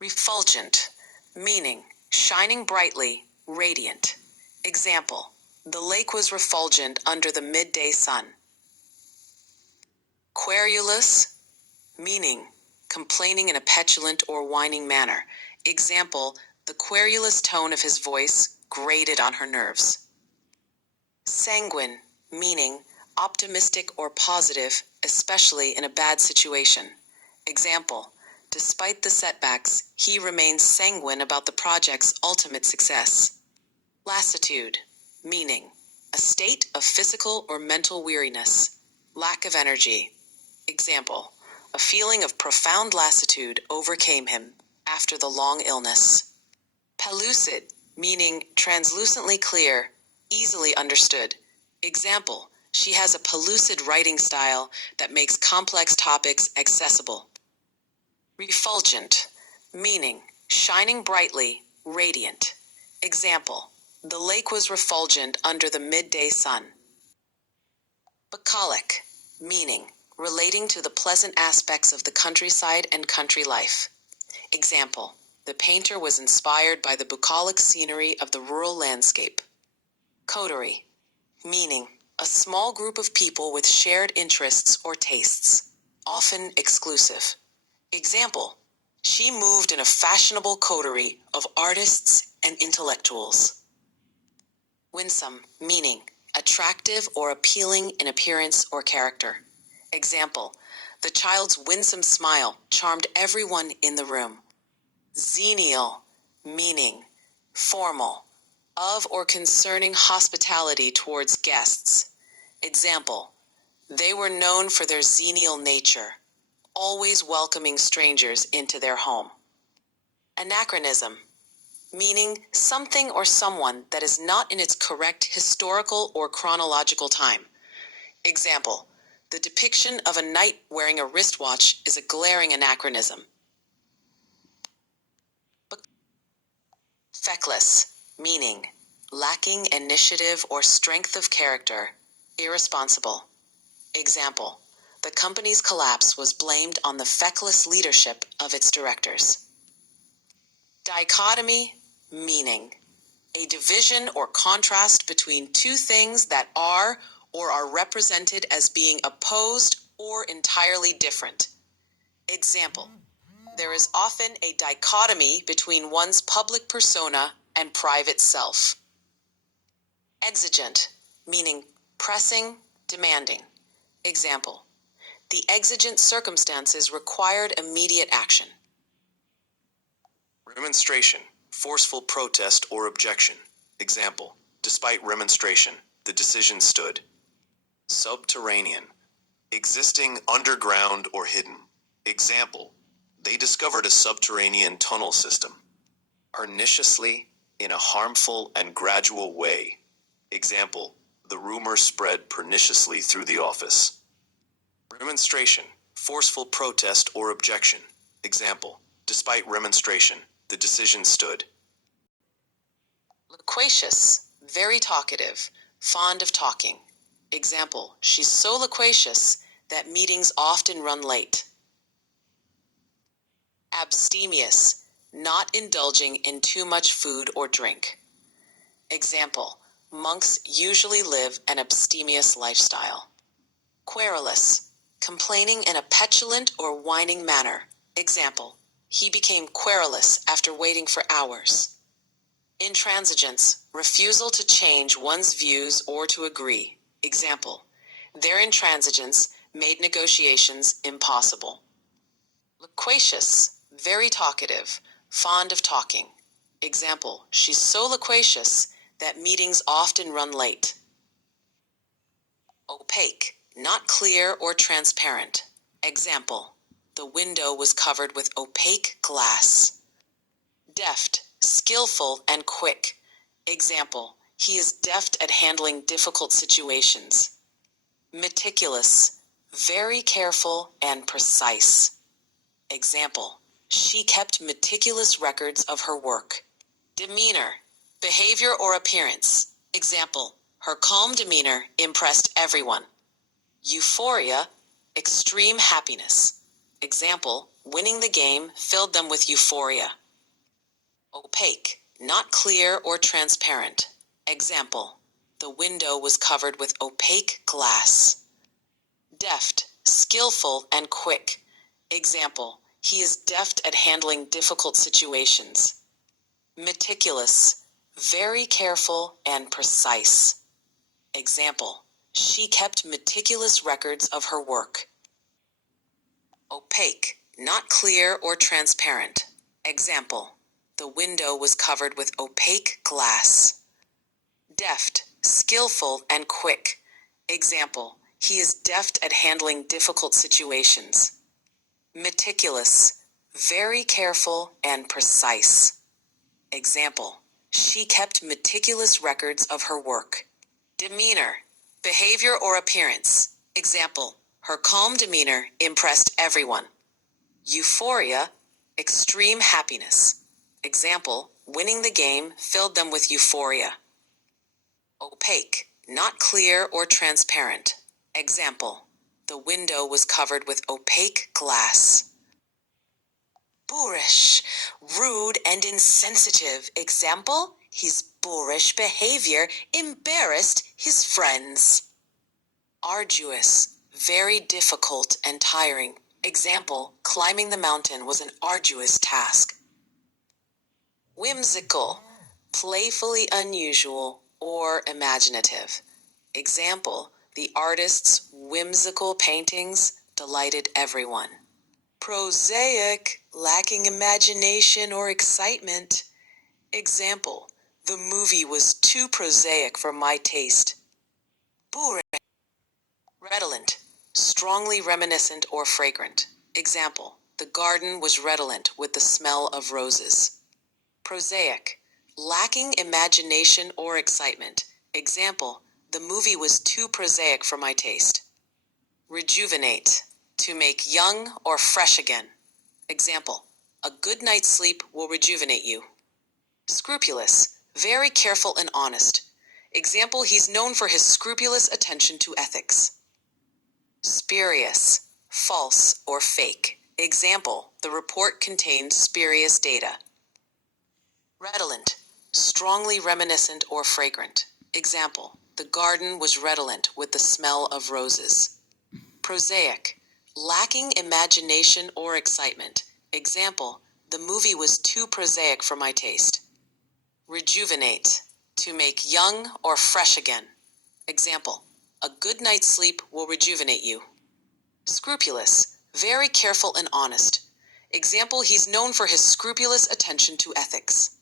Refulgent, meaning shining brightly, radiant. Example, the lake was refulgent under the midday sun. Querulous, meaning complaining in a petulant or whining manner. Example, the querulous tone of his voice grated on her nerves. Sanguine, meaning optimistic or positive, especially in a bad situation. Example, despite the setbacks, he remains sanguine about the project's ultimate success. Lassitude, meaning a state of physical or mental weariness, lack of energy. Example, a feeling of profound lassitude overcame him after the long illness. Pellucid, meaning translucently clear, easily understood. Example, she has a pellucid writing style that makes complex topics accessible. Refulgent, meaning shining brightly, radiant. Example, the lake was refulgent under the midday sun. Bucolic, meaning relating to the pleasant aspects of the countryside and country life. Example, the painter was inspired by the bucolic scenery of the rural landscape. Coterie, meaning a small group of people with shared interests or tastes, often exclusive. Example, she moved in a fashionable coterie of artists and intellectuals. Winsome, meaning attractive or appealing in appearance or character. Example, the child's winsome smile charmed everyone in the room. Xenial, meaning formal, of or concerning hospitality towards guests. Example, they were known for their xenial nature, always welcoming strangers into their home. Anachronism, meaning something or someone that is not in its correct historical or chronological time. Example, the depiction of a knight wearing a wristwatch is a glaring anachronism. Feckless, meaning lacking initiative or strength of character, irresponsible. Example, the company's collapse was blamed on the feckless leadership of its directors. Dichotomy, meaning a division or contrast between two things that are or are represented as being opposed or entirely different. Example, there is often a dichotomy between one's public persona and private self. Exigent, meaning pressing, demanding. Example, the exigent circumstances required immediate action. Remonstration, forceful protest or objection. Example, despite remonstration, the decision stood. Subterranean, existing underground or hidden. Example, they discovered a subterranean tunnel system. Perniciously, in a harmful and gradual way. Example, the rumor spread perniciously through the office. Remonstration, forceful protest or objection. Example, despite remonstration, the decision stood. Loquacious, very talkative, fond of talking. Example, she's so loquacious that meetings often run late. Abstemious, not indulging in too much food or drink. Example, monks usually live an abstemious lifestyle. Querulous, complaining in a petulant or whining manner. Example, he became querulous after waiting for hours. Intransigence, refusal to change one's views or to agree. Example, their intransigence made negotiations impossible. Loquacious, very talkative, fond of talking. Example, she's so loquacious that meetings often run late. Opaque, not clear or transparent. Example, the window was covered with opaque glass. Deft, skillful and quick. Example, he is deft at handling difficult situations. Meticulous, very careful and precise. Example, she kept meticulous records of her work. Demeanor, behavior or appearance. Example, her calm demeanor impressed everyone. Euphoria, extreme happiness. Example, winning the game filled them with euphoria. Opaque, not clear or transparent. Example, the window was covered with opaque glass. Deft, skillful, and quick. Example, he is deft at handling difficult situations. Meticulous, very careful and precise. Example, she kept meticulous records of her work. Opaque, not clear or transparent. Example, the window was covered with opaque glass. Deft, skillful, and quick. Example, he is deft at handling difficult situations. Meticulous, very careful and precise. Example, she kept meticulous records of her work. Demeanor, behavior or appearance. Example, her calm demeanor impressed everyone. Euphoria, extreme happiness. Example, winning the game filled them with euphoria. Opaque, not clear or transparent. Example, the window was covered with opaque glass. Boorish, rude and insensitive. Example, his boorish behavior embarrassed his friends. Arduous, very difficult and tiring. Example, climbing the mountain was an arduous task. Whimsical, playfully unusual or imaginative. Example, the artist's whimsical paintings delighted everyone. Prosaic, lacking imagination or excitement. Example, the movie was too prosaic for my taste. Boring. Redolent, strongly reminiscent or fragrant. Example, the garden was redolent with the smell of roses. Prosaic, lacking imagination or excitement. Example, the movie was too prosaic for my taste. Rejuvenate, to make young or fresh again. Example, a good night's sleep will rejuvenate you. Scrupulous, very careful and honest. Example, he's known for his scrupulous attention to ethics. Spurious, false or fake. Example, the report contained spurious data. Redolent, strongly reminiscent or fragrant. Example, the garden was redolent with the smell of roses. Prosaic, lacking imagination or excitement. Example, the movie was too prosaic for my taste. Rejuvenate, to make young or fresh again. Example, a good night's sleep will rejuvenate you. Scrupulous, very careful and honest. Example, he's known for his scrupulous attention to ethics.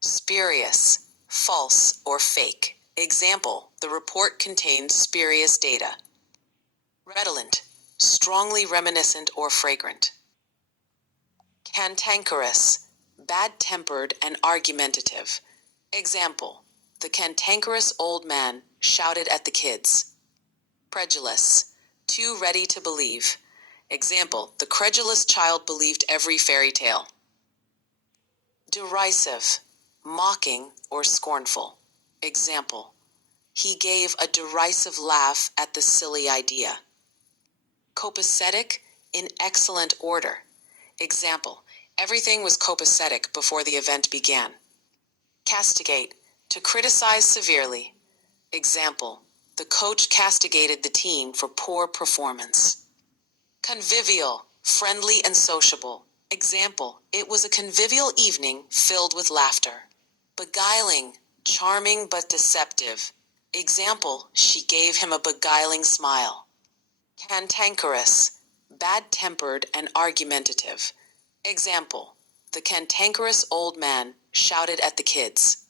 Spurious, false or fake. Example, the report contained spurious data. Redolent, strongly reminiscent or fragrant. Cantankerous, bad-tempered and argumentative. Example, the cantankerous old man shouted at the kids. Credulous, too ready to believe. Example, the credulous child believed every fairy tale. Derisive, mocking or scornful. Example, he gave a derisive laugh at the silly idea. Copacetic, in excellent order. Example, everything was copacetic before the event began. Castigate, to criticize severely. Example, the coach castigated the team for poor performance. Convivial, friendly and sociable. Example, it was a convivial evening filled with laughter. Beguiling, charming but deceptive. Example, she gave him a beguiling smile. Cantankerous, bad-tempered and argumentative. Example, the cantankerous old man shouted at the kids.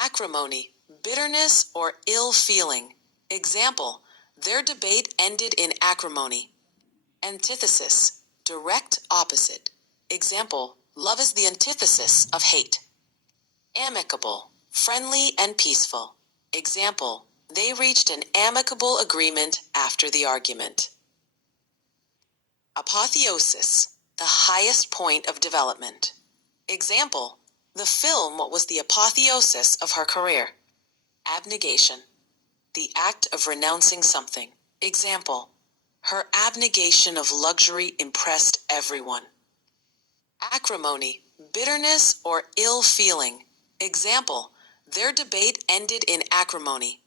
Acrimony, bitterness or ill feeling. Example, their debate ended in acrimony. Antithesis, direct opposite. Example, love is the antithesis of hate. Amicable, friendly and peaceful. Example, they reached an amicable agreement after the argument. Apotheosis, the highest point of development. Example, the film was the apotheosis of her career. Abnegation, the act of renouncing something. Example, Her abnegation of luxury impressed everyone. Acrimony, bitterness or ill feeling. Example, their debate ended in acrimony.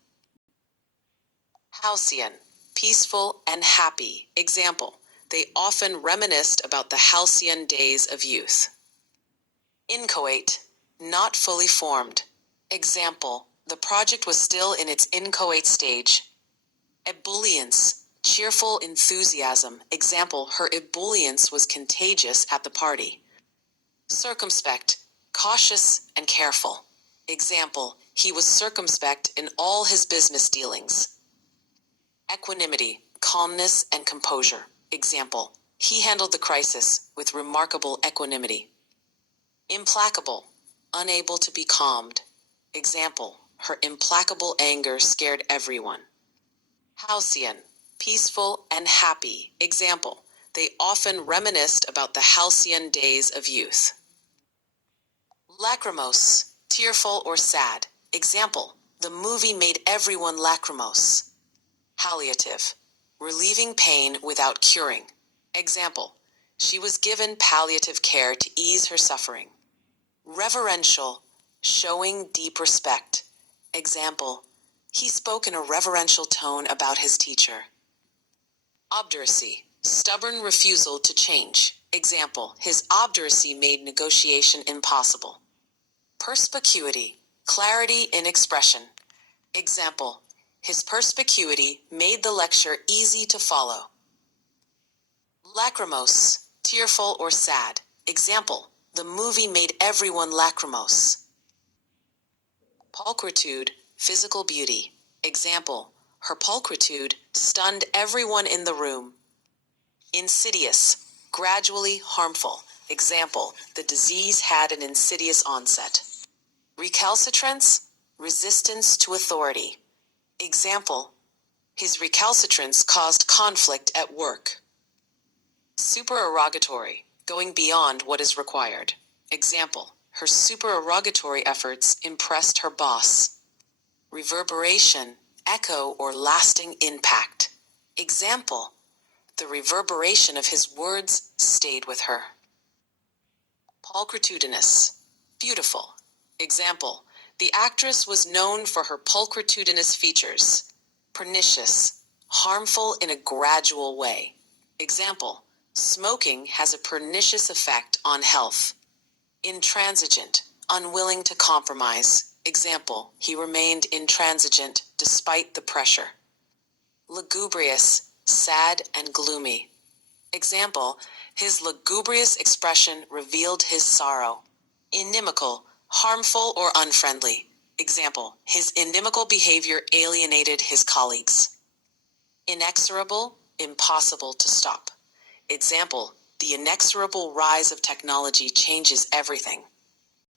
Halcyon, peaceful and happy. Example, they often reminisced about the halcyon days of youth. Inchoate, not fully formed. Example, the project was still in its inchoate stage. Ebullience, cheerful enthusiasm. Example, her ebullience was contagious at the party. Circumspect, cautious and careful. Example, he was circumspect in all his business dealings. Equanimity, calmness and composure. Example, he handled the crisis with remarkable equanimity. Implacable, unable to be calmed. Example, her implacable anger scared everyone. Halcyon, peaceful and happy. Example, they often reminisced about the halcyon days of youth. Lachrymose, tearful or sad. Example, the movie made everyone lachrymose. Palliative, relieving pain without curing. Example, she was given palliative care to ease her suffering. Reverential, showing deep respect. Example, he spoke in a reverential tone about his teacher. Obduracy, stubborn refusal to change. Example, his obduracy made negotiation impossible. Perspicuity, clarity in expression. Example, his perspicuity made the lecture easy to follow. Lachrymose, tearful or sad. Example, the movie made everyone lachrymose. Pulchritude, physical beauty. Example, her pulchritude stunned everyone in the room. Insidious, gradually harmful. Example, the disease had an insidious onset. Recalcitrance, resistance to authority. Example, his recalcitrance caused conflict at work. Supererogatory, going beyond what is required. Example, her supererogatory efforts impressed her boss. Reverberation, echo or lasting impact. Example, the reverberation of his words stayed with her. Pulchritudinous, beautiful. Example, the actress was known for her pulchritudinous features. Pernicious, harmful in a gradual way. Example, smoking has a pernicious effect on health. Intransigent, unwilling to compromise. Example, he remained intransigent despite the pressure. Lugubrious, sad and gloomy. Example, his lugubrious expression revealed his sorrow. Inimical, harmful or unfriendly. Example, his inimical behavior alienated his colleagues. Inexorable, impossible to stop. Example, the inexorable rise of technology changes everything.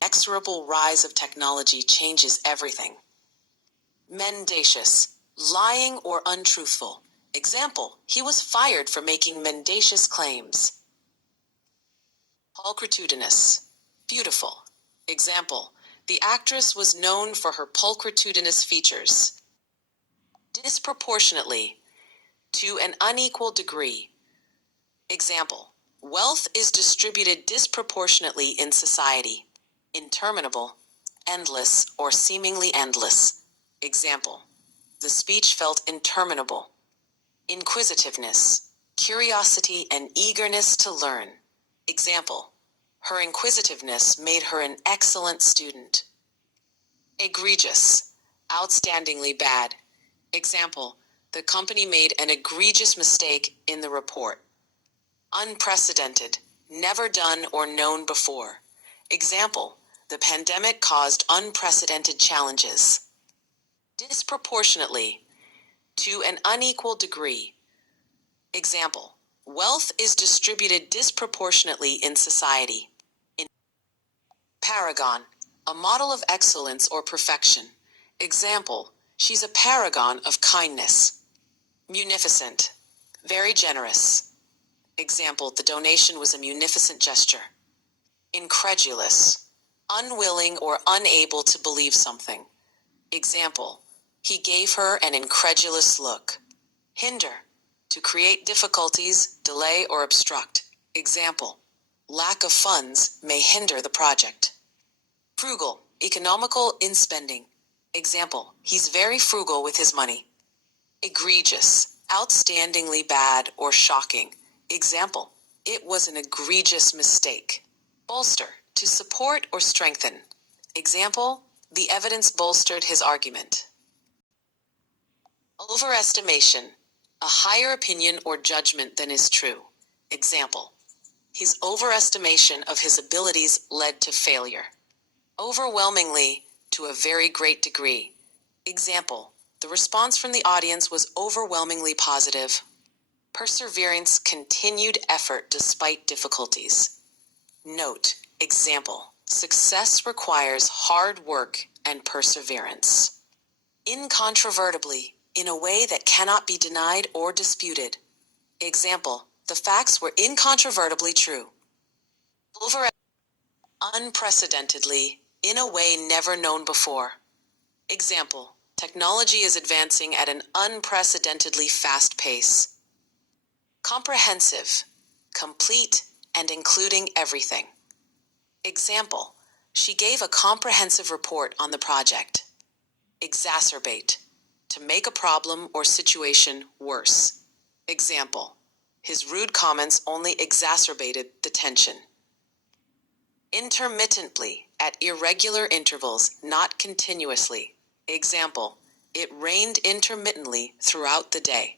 Inexorable rise of technology changes everything. Mendacious, lying or untruthful. Example, he was fired for making mendacious claims. Pulchritudinous, beautiful. Example, the actress was known for her pulchritudinous features. Disproportionately, to an unequal degree. Example, wealth is distributed disproportionately in society. Interminable, endless or seemingly endless. Example, the speech felt interminable. Inquisitiveness, curiosity and eagerness to learn. Example, her inquisitiveness made her an excellent student. Egregious, outstandingly bad. Example, the company made an egregious mistake in the report. Unprecedented, never done or known before. Example, the pandemic caused unprecedented challenges. Disproportionately, to an unequal degree. Example, wealth is distributed disproportionately in society. In paragon, a model of excellence or perfection. Example, she's a paragon of kindness. Munificent, very generous. Example, the donation was a munificent gesture. Incredulous, unwilling or unable to believe something. Example, he gave her an incredulous look. Hinder, To create difficulties, delay, or obstruct. Example, lack of funds may hinder the project. Frugal, economical in spending. Example, he's very frugal with his money. Egregious, outstandingly bad or shocking. Example, it was an egregious mistake. Bolster, to support or strengthen. Example, the evidence bolstered his argument. Overestimation, a higher opinion or judgment than is true. Example, his overestimation of his abilities led to failure. Overwhelmingly, to a very great degree. Example, the response from the audience was overwhelmingly positive. Perseverance, continued effort despite difficulties. Note, example, success requires hard work and perseverance. Incontrovertibly, in a way that cannot be denied or disputed. Example, the facts were incontrovertibly true. Unprecedentedly, in a way never known before. Example, technology is advancing at an unprecedentedly fast pace. Comprehensive, complete, and including everything. Example, she gave a comprehensive report on the project. Exacerbate, to make a problem or situation worse. Example, his rude comments only exacerbated the tension. Intermittently, at irregular intervals, not continuously. Example, it rained intermittently throughout the day.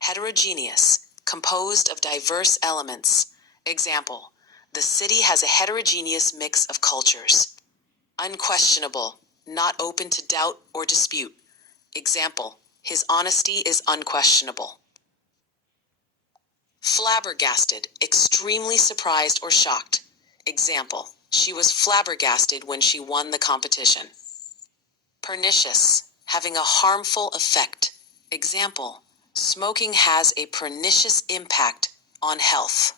Heterogeneous, composed of diverse elements. Example, the city has a heterogeneous mix of cultures. Unquestionable, not open to doubt or dispute. Example, his honesty is unquestionable. Flabbergasted, extremely surprised or shocked. Example, she was flabbergasted when she won the competition. Pernicious, having a harmful effect. Example, smoking has a pernicious impact on health.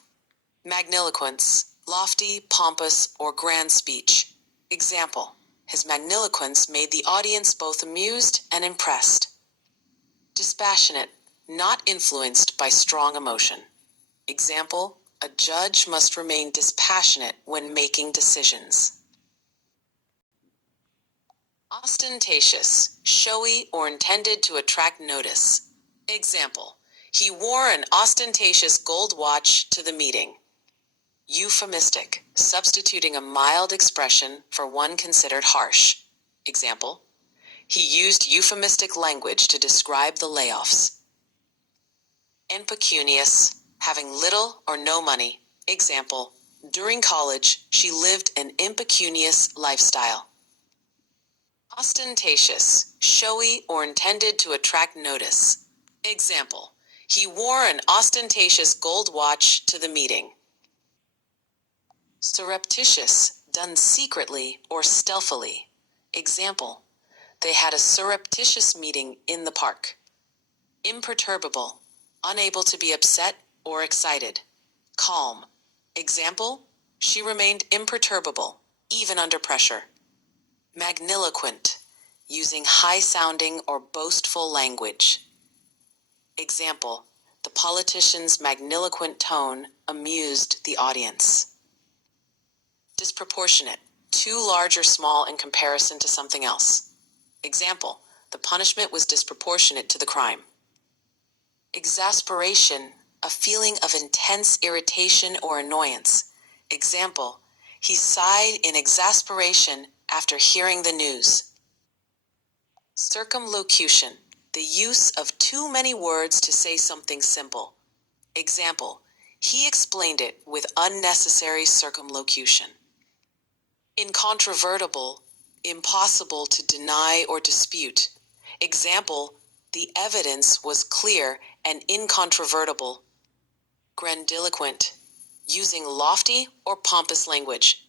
Magniloquence, lofty, pompous, or grand speech. Example, his magniloquence made the audience both amused and impressed. Dispassionate, not influenced by strong emotion. Example, a judge must remain dispassionate when making decisions. Ostentatious, showy, or intended to attract notice. Example, he wore an ostentatious gold watch to the meeting. Euphemistic, substituting a mild expression for one considered harsh. Example, he used euphemistic language to describe the layoffs. Impecunious, having little or no money. Example, during college, she lived an impecunious lifestyle. Ostentatious, showy, or intended to attract notice. Example, he wore an ostentatious gold watch to the meeting. Surreptitious, done secretly or stealthily. Example, they had a surreptitious meeting in the park. Imperturbable, unable to be upset or excited. Calm. Example, she remained imperturbable, even under pressure. Magniloquent, using high-sounding or boastful language. Example, the politician's magniloquent tone amused the audience. Disproportionate, too large or small in comparison to something else. Example, the punishment was disproportionate to the crime. Exasperation, a feeling of intense irritation or annoyance. Example, he sighed in exasperation after hearing the news. Circumlocution, the use of too many words to say something simple. Example, he explained it with unnecessary circumlocution. Incontrovertible, impossible to deny or dispute. Example, the evidence was clear and incontrovertible. Grandiloquent, using lofty or pompous language.